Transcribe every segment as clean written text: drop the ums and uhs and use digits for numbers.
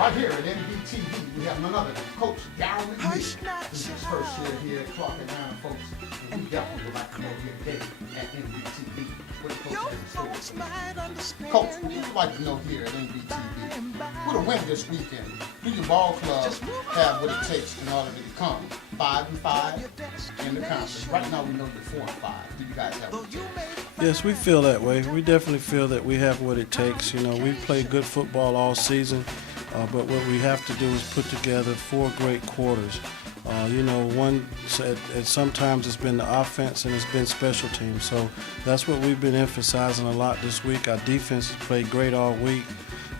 Right here at NBTV, we have none other than Coach Daryl McNeil. This is his first year here at Clark and Allen, folks. And we definitely would like to know here today at NBTV what the coach has in store for you. Coach, what would you like to know here at NBTV? With a win this weekend, do your ball club have what it takes in order to become 5-5 in the conference? Right now we know you're 4-5. Do you guys have what it takes? Yes, we feel that way. We definitely feel that we have what it takes. You know, we've played good football all season, but what we have to do is put together 4 great quarters. You know, sometimes it's been the offense and it's been special teams. So that's what we've been emphasizing a lot this week. Our defense has played great all week,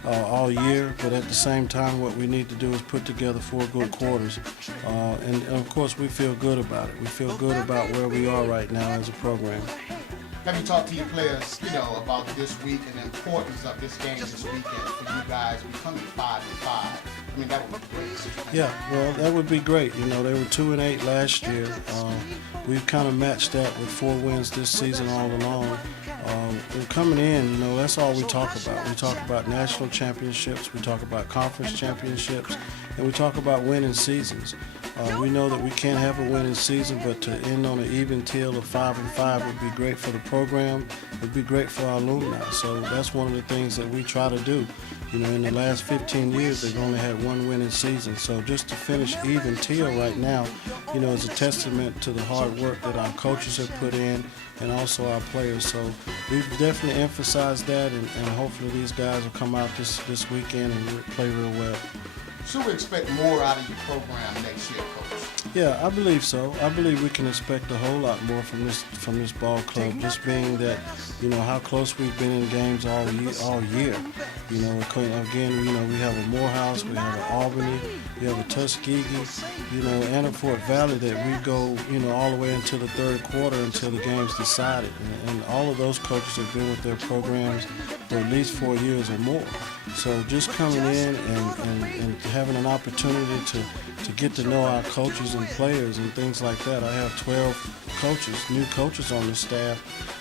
all year, but at the same time what we need to do is put together 4 good quarters. And of course we feel good about it. We feel good about where we are right now as a program. Have you talked to your players, you know, about this week and the importance of this game this weekend for you guys becoming 5-5? I mean, that would be great. Yeah, well, that would be great. You know, they were 2-8 last year. We've kind of matched that with 4 wins this season all along. We're coming in, you know, that's all we talk about. We talk about national championships, we talk about conference championships, and we talk about winning seasons. We know that we can't have a winning season, but to end on an even keel of 5-5 would be great for the program. It would be great for our alumni. So that's one of the things that we try to do. You know, in the last 15 years, they've only had 1 winning season. So just to finish even keel right now, you know, is a testament to the hard work that our coaches have put in and also our players. So we've definitely emphasized that, and hopefully these guys will come out this weekend and play real well. Should we expect more out of your program next year, Coach? Yeah, I believe so. I believe we can expect a whole lot more from this ball club. Just being that, you know, how close we've been in games all year. You know, again, you know, we have a Morehouse, we have an Albany, we have a Tuskegee, you know, and a Fort Valley that we go, you know, all the way into the 3rd quarter until the game's decided. And all of those coaches have been with their programs for at least 4 years or more. So just coming in and having an opportunity to get to know our coaches and players and things like that. I have 12 coaches, new coaches on the staff,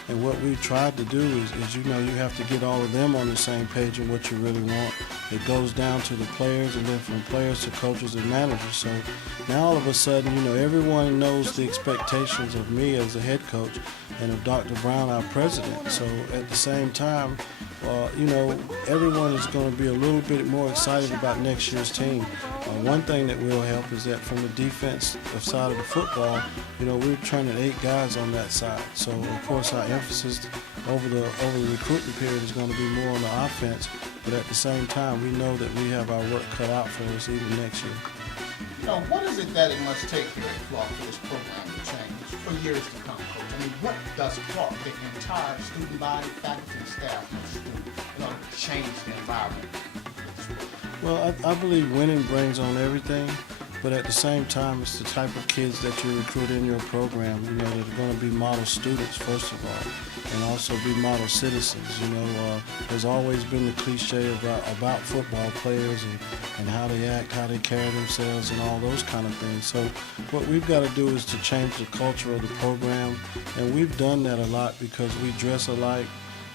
and what we've tried to do is, you know, you have to get all of them on the same page and what you really want. It goes down to the players, and then from players to coaches and managers. So now all of a sudden, you know, everyone knows the expectations of me as a head coach and of Dr. Brown, our president. So at the same time, you know, everyone is going to be a little bit more excited about next year's team. One thing that will help is that from the defensive side of the football, you know, we're training 8 guys on that side. So of course our emphasis over the recruiting period is going to be more on the offense. But at the same time, we know that we have our work cut out for us even next year. Now, what is it that it must take here at Clark for this program to change for years to come, Coach? I mean, what does Clark, the entire student body, faculty, and staff must do in order to change the environment? Well, I believe winning brings on everything, but at the same time, it's the type of kids that you recruit in your program, you know, that are going to be model students, first of all, and also be model citizens. You know, there's always been the cliche about football players and how they act, how they carry themselves, and all those kind of things. So what we've got to do is to change the culture of the program, and we've done that a lot because we dress alike.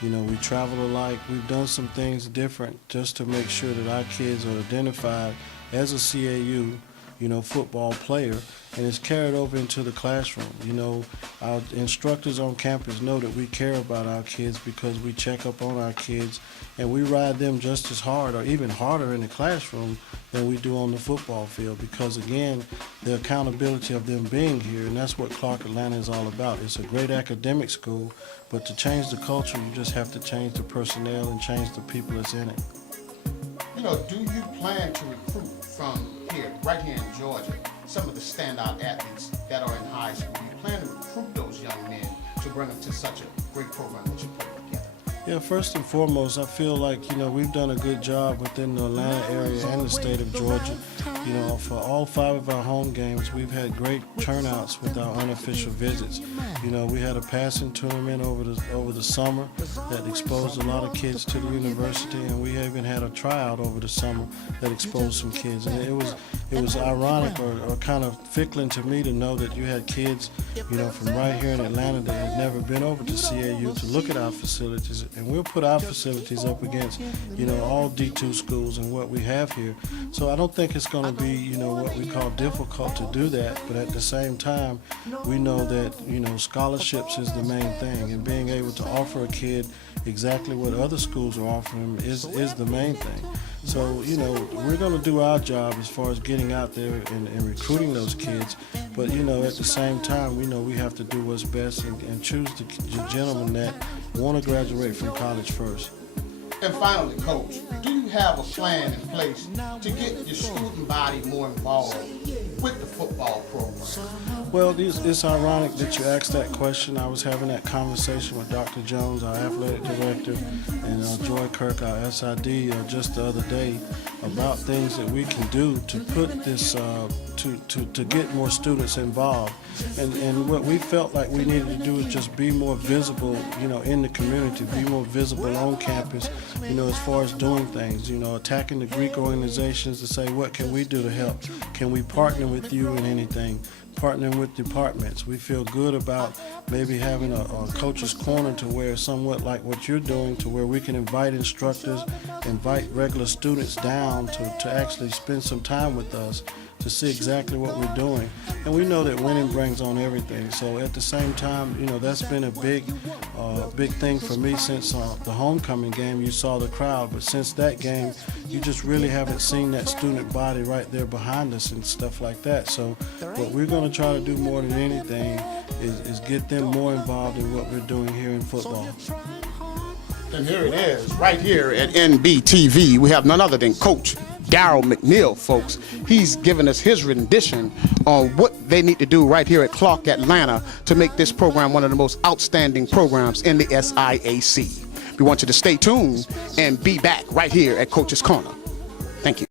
You know, we travel alike. We've done some things different just to make sure that our kids are identified as a CAU, you know, football player, and it's carried over into the classroom. You know, our instructors on campus know that we care about our kids because we check up on our kids, and we ride them just as hard or even harder in the classroom than we do on the football field because, again, the accountability of them being here, and that's what Clark Atlanta is all about. It's a great academic school, but to change the culture, you just have to change the personnel and change the people that's in it. You know, do you plan to recruit from here, right here in Georgia, some of the standout athletes that are in high school? Do you plan to recruit those young men to bring them to such a great program that you put together? Yeah, first and foremost, I feel like, you know, we've done a good job within the Atlanta area and the state of Georgia You know, for all 5 of our home games, we've had great turnouts with our unofficial visits. You know, we had a passing tournament over the summer that exposed a lot of kids to the university, and we even had a tryout over the summer that exposed some kids. And it was ironic or kind of fickling to me to know that you had kids, you know, from right here in Atlanta that had never been over to CAU to look at our facilities, and we'll put our facilities up against, you know, all D2 schools and what we have here. So I don't think it's going to be, you know, what we call difficult to do that, but at the same time, we know that, you know, scholarships is the main thing, and being able to offer a kid exactly what other schools are offering is the main thing. So, you know, we're going to do our job as far as getting out there and recruiting those kids, but, you know, at the same time, we know we have to do what's best and choose the gentlemen that want to graduate from college first. And finally, Coach, do you have a plan in place to get your student body more involved with the football program? Well, it's ironic that you asked that question. I was having that conversation with Dr. Jones, our athletic director, and Joy Kirk, our SID, just the other day about things that we can do to put this, to get more students involved. And what we felt like we needed to do is just be more visible, you know, in the community, be more visible on campus, you know, as far as doing things, you know, attacking the Greek organizations to say, what can we do to help? Can we partner with you in anything? Partnering with departments. We feel good about maybe having a coach's corner to where somewhat like what you're doing, to where we can invite instructors, invite regular students down to actually spend some time with us to see exactly what we're doing. And we know that winning brings on everything. So at the same time, you know, that's been a big thing for me since the homecoming game. You saw the crowd, but since that game, you just really haven't seen that student body right there behind us and stuff like that. So what we're going to try to do more than anything is get them more involved in what we're doing here in football. And here it is, right here at NBTV. We have none other than Coach Daryl McNeil, folks. He's given us his rendition on what they need to do right here at Clark, Atlanta, to make this program one of the most outstanding programs in the SIAC. We want you to stay tuned and be back right here at Coach's Corner. Thank you.